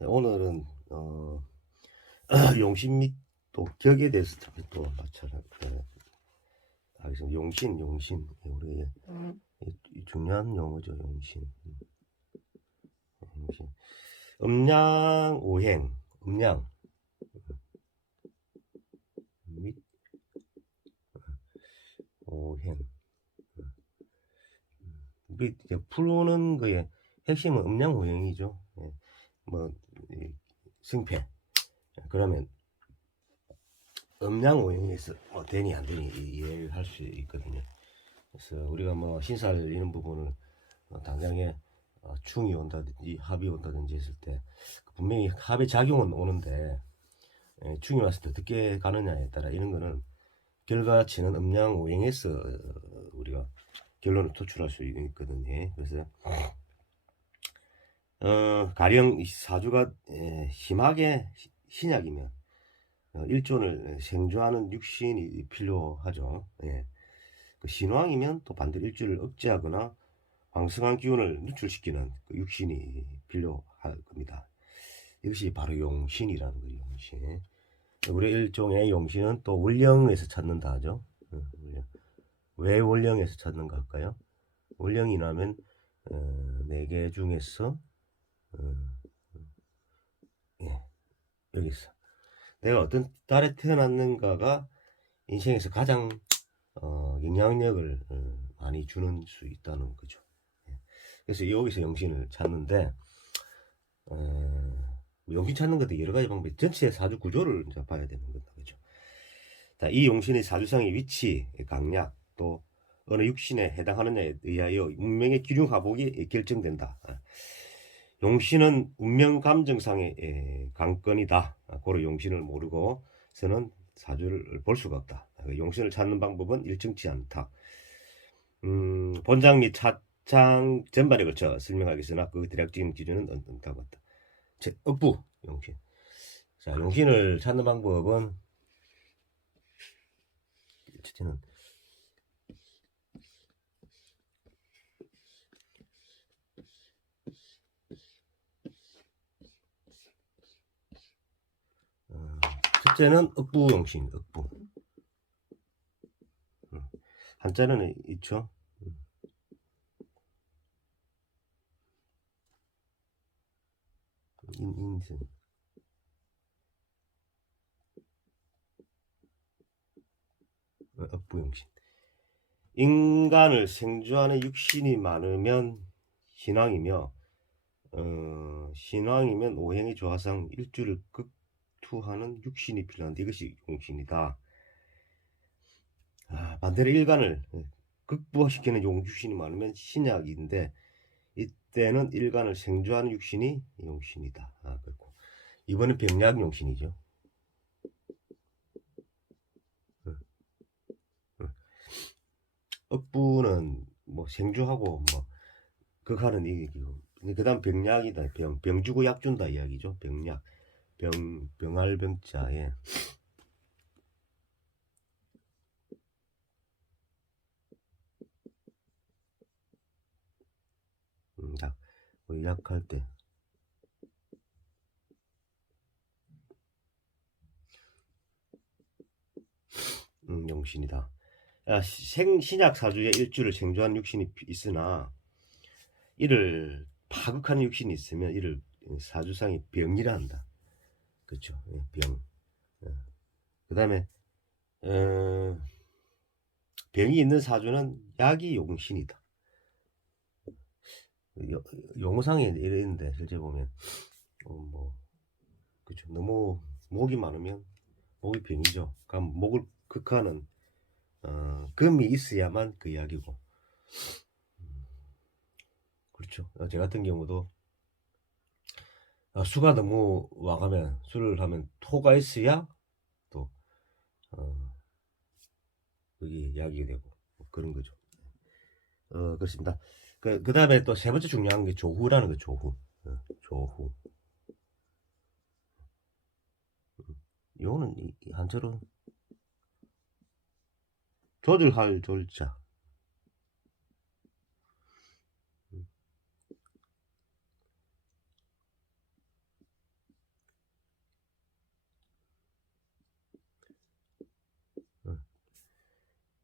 네, 오늘은 어, 용신 및 또 격에 대해서 또 마찰을 네. 용신, 용신 네, 우리 중요한 용어죠, 용신. 음. 용신. 음양 오행, 음양 및 오행. 우리 이제 푸는 거의 핵심은 음양 오행이죠. 예. 뭐 이, 승패. 그러면 음양 오행에서 뭐 되니 안 되니 이- 이해를 할 수 있거든요. 그래서 우리가 뭐 신사를 이런 부분을 어, 당장에 어, 충이 온다든지 합이 온다든지 했을 때 분명히 합의 작용은 오는데 예, 충이 왔을 때 어떻게 가느냐에 따라 이런 거는 결과치는 음양 오행에서 어, 우리가 결론을 도출할 수 있거든요. 그래서 어, 가령 이 사주가 에, 심하게 시- 신약이면 어, 일존을 생존하는 육신이 필요하죠. 예. 그 신왕이면 또 반대로 일주를 억제하거나 왕성한 기운을 누출시키는 그 육신이 필요할 겁니다. 이것이 바로 용신이라는 거예요. 용신. 우리 일종의 용신은 또 원령에서 찾는다 하죠. 어. 왜 원령에서 찾는가 할까요? 원령이라면 어, 네개 중에서 어, 예, 여기서 내가 어떤 딸에 태어났는가가 인생에서 가장 어, 영향력을 어, 많이 주는 수 있다는 거죠. 예. 그래서 여기서 영신을 찾는데 어, 용신 찾는 것도 여러 가지 방법이 전체 사주 구조를 이제 봐야 되는 거다 그죠. 자, 이 용신의 사주상의 위치, 강약 또 어느 육신에 해당하느냐에 의하여 운명의 기륭 하복이 결정된다. 아, 용신은 운명 감정상의 에, 강건이다. 아, 고로 용신을 모르고서는 사주를 볼 수가 없다. 아, 용신을 찾는 방법은 일정치 않다. 음, 본장 및 차창 전반에 걸쳐 설명하겠으나 그 대략적인 기준은 없다고 한다. 제 업부 용신. 자, 용신을 찾는 방법은 첫째는 어, 첫째는 억부 용신, 억부. 음, 한자는 있죠. 음. 인, 인생. 어, 억부 용신. 인간을 생주하는 육신이 많으면 신왕이며 어, 신왕이면 오행의 조화상 일주를 극 투하는 육신이 필요한데 이것이 용신이다. 아, 반대로 일간을 극부화시키는 용 육신이 많으면 신약인데 이때는 일간을 생주하는 육신이 용신이다. 아, 그렇고 이번엔 병약 용신이죠. 억부는 뭐 생주하고 뭐 극하는 얘기고 그다음 병약이다. 병 병주고 약 준다 이야기죠. 병약 병 병할 병자에 음, 약 우리 약할 때 음, 용신이다. 아, 생 신약 사주에 일주를 생주한 육신이 있으나 이를 파극하는 육신이 있으면 이를 사주상의 병이라 한다. 그렇죠. 예, 병. 그 다음에 어, 병이 있는 사주는 약이 용신이다. 요- 용어상에 이랬는데 실제 보면 어, 뭐 그렇죠. 너무 목이 많으면 목이 병이죠. 그럼 목을 극하는 어, 금이 있어야만 그 약이고 음, 그렇죠. 어, 제 같은 경우도 아, 수가 너무 와가면 술을 하면 토가 있어야 또 어, 그게 약이 되고 뭐 그런 거죠. 어 그렇습니다. 그, 그 다음에 또 세 번째 중요한 게 조후라는 거, 조후. 어, 조후. 요거는 이, 이 한자로 조절할 졸자.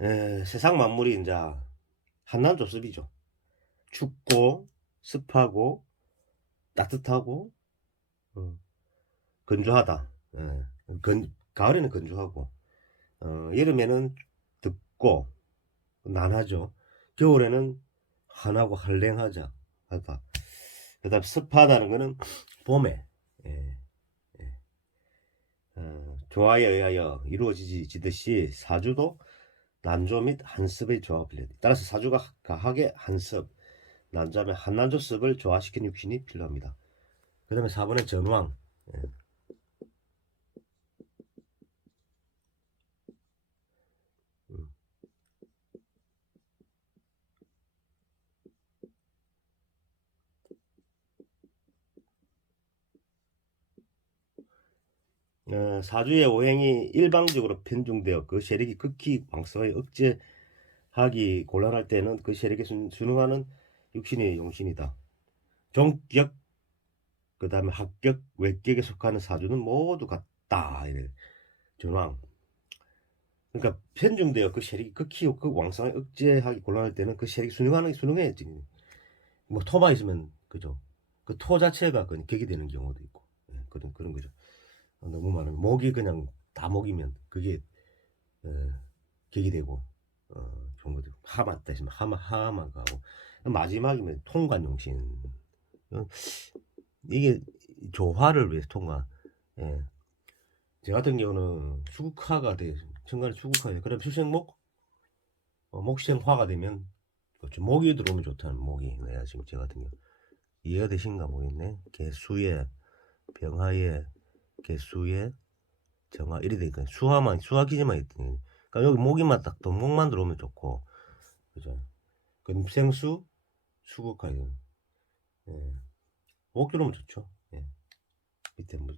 에, 세상 만물이 이제 한난 조습이죠. 춥고 습하고 따뜻하고 어, 건조하다. 예, 건, 가을에는 건조하고 어, 여름에는 덥고 난하죠. 겨울에는 환하고 한랭하자 하다. 그다음 습하다는 거는 봄에 예, 예. 어, 조화에 의하여 이루어지듯이 사주도 난조 및 한습의 조합을 따라서 사주가 가하게 한습, 난자면 한난조습을 조화시키는 육신이 필요합니다. 그 다음에 4번에 전왕 사주의 오행이 일방적으로 편중되어 그 세력이 극히 왕성하게 억제하기 곤란할 때는 그 세력에 순- 순응하는 육신이 용신이다. 종격, 그 다음에 합격, 외격에 속하는 사주는 모두 같다. 이래. 전왕. 그러니까 편중되어 그 세력이 극히 그 왕성하게 억제하기 곤란할 때는 그 세력이 순응하는 순응해야지. 뭐 토가 있으면 그죠. 그 토 자체가 그 격이 되는 경우도 있고 예, 그런 그런 거죠. 어, 너무 많으면 목이 그냥 다 목이면 그게 어, 격이 되고 어, 좋은 거죠. 하마 대신 하마 하마 가고 마지막이면 통관 용신 어, 이게 조화를 위해서 통관. 예. 제 같은 경우는 수국화가 돼 천간에 수국화에 그럼 수생목 어, 목생화가 되면 그렇죠. 목이 들어오면 좋다는 목이 내가 지금 제 같은 경우 이해가 되신가 모르겠네. 개수에 병하에 개수에 정화 이래 되니까 수화만 수화 기제만 있더니. 그러니까 여기 목이만 딱 덤목만 들어오면 좋고. 그죠? 근생수 수국하요 예. 목 들어오면 좋죠. 예. 밑에 뭐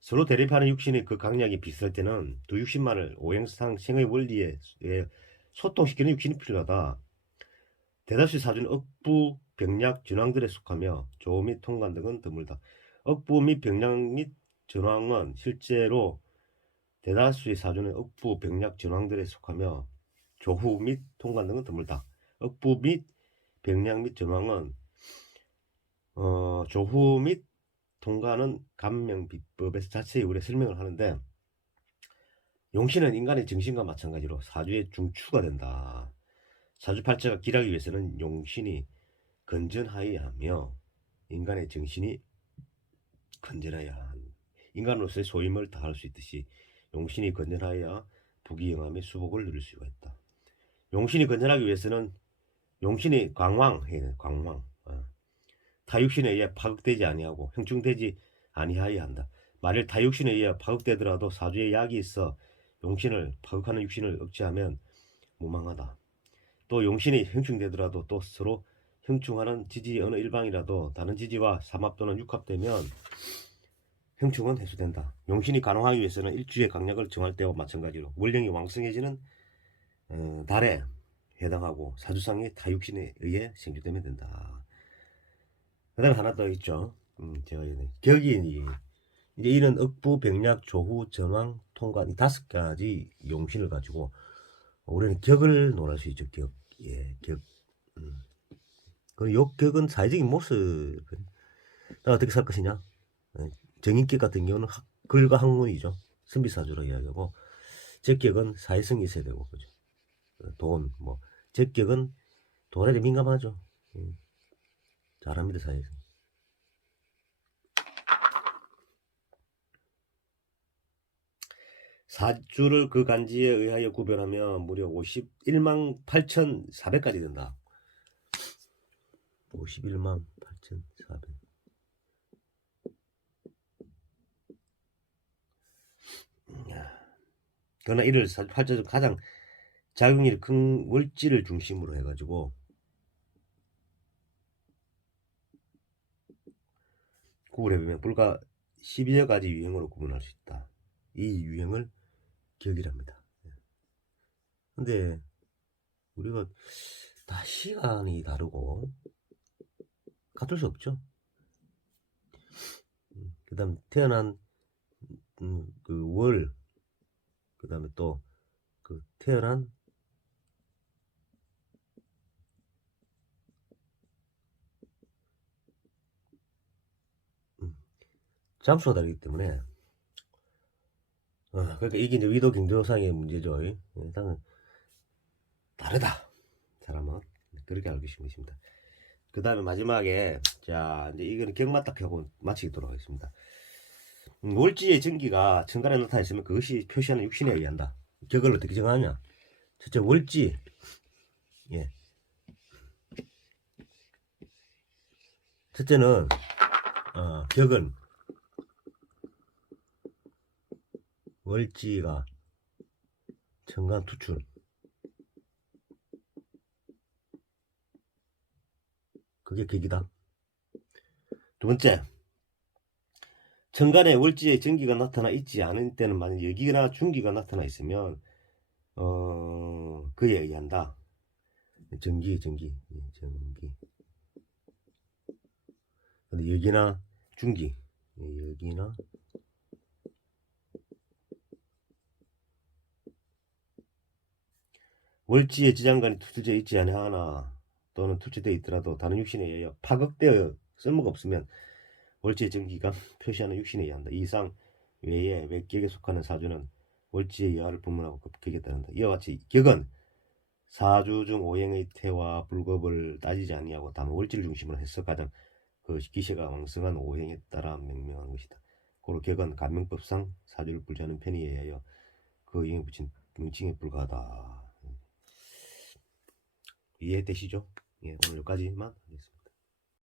서로 대립하는 육신의 그 강약이 비슷할 때는 두 육신만을 오행상 생의 원리에 에 소통시키는 육신이 필요하다. 대다수 사주는 억부, 병약, 전황들에 속하며 및 통관 등은 드물다. 억부 및 병약 및 전황은 실제로 대다수의 사주는 억부, 병약, 전황들에 속하며 조후 및 통관 등은 드물다. 억부 및 병약 및 전황은 어, 조후 및 통관은 감명 비법에서 자세히 우리 설명을 하는데 용신은 인간의 정신과 마찬가지로 사주의 중추가 된다. 사주팔자가 길하기 위해서는 용신이 건전하여야 하며 인간의 정신이 건전해야 한 인간으로서의 소임을 다할 수 있듯이 용신이 건전하여야 부귀영함의 수복을 누릴 수가 있다. 용신이 건전하기 위해서는 용신이 광왕 해야 돼, 광왕 어. 타육신에 의해 파극되지 아니하고 형충되지 아니하여야 한다. 만일 타육신에 의해 파극되더라도 사주에 약이 있어 용신을 파극하는 육신을 억제하면 무망하다. 또 용신이 형충되더라도 또 서로 형충하는 지지 어느 일방이라도 다른 지지와 삼합 또는 육합되면 형충은 해소된다. 용신이 가능하기 위해서는 일주의 강약을 정할 때와 마찬가지로 월령이 왕성해지는 어, 달에 해당하고 사주상의 타육신에 의해 생겨되면 된다. 그 다음에 하나 더 있죠. 음, 제가 격인이 이제 이런 억부, 병약, 조후, 전왕, 통관 이 다섯 가지 용신을 가지고 우리는 격을 논할 수 있죠. 격, 예, 격. 음. 그요 격은 사회적인 모습. 나 어떻게 살 것이냐? 예, 정인격 같은 경우는 학, 글과 학문이죠. 선비사주로 이야기하고 적격은 사회성이 있어야 되고 그죠. 어, 돈, 뭐 적격은 돈에 민감하죠. 음. 잘합니다 사회성. 사주를 그 간지에 의하여 구별하면 무려 51만 8,400까지 된다. 51만 8,400. 그러나 이를 사주 팔자중 가장 작용률이 큰 월지를 중심으로 해가지고 구분해보면 불과 12여 가지 유형으로 구분할 수 있다. 이 유형을 기억이랍니다. 예. 근데 우리가 다 시간이 다르고 같을 수 없죠. 그 다음 태어난 음, 음, 그 월, 그 다음에 또 그 태어난 음, 잠수가 다르기 때문에 어, 그러니까 이게 이제 위도 경조상의 문제죠. 예, 일단은 다르다 사람은 그렇게 알고 계신 것입니다. 그 다음에 마지막에 자 이제 이거는 경마딱 하고 마치도록 하겠습니다. 음, 월지의 전기가 천간에 나타나 있으면 그것이 표시하는 육신에 의한다. 격을 어떻게 정하냐? 첫째 월지 예. 첫째는 어, 격은 월지가 천간 투출 그게 격이다. 두 번째 천간에 월지에 전기가 나타나 있지 않은 때는 만약 여기나 중기가 나타나 있으면 어 그에 의한다. 전기 전기 예, 전기 근데 여기나 중기 예, 여기나 월지에 지장간이 투출되어 있지 않으나 또는 투출되어 있더라도 다른 육신에 의하여 파극되어 쓸모가 없으면 월지의 전기가 표시하는 육신에 의한다. 이 이상 외에 외격에 속하는 사주는 월지의 여하를 분문하고 급격에 따른다. 이와 같이 격은 사주 중 오행의 태와 불급을 따지지 아니하고 다만 월지를 중심으로 해서 가장 그 기세가 왕성한 오행에 따라 명명한 것이다. 고로 격은 간명법상 사주를 불지하는 편에 의하여 그 오행에 붙인 명칭에 불과하다. 이해되시죠? 예, 오늘 여기까지만 하겠습니다.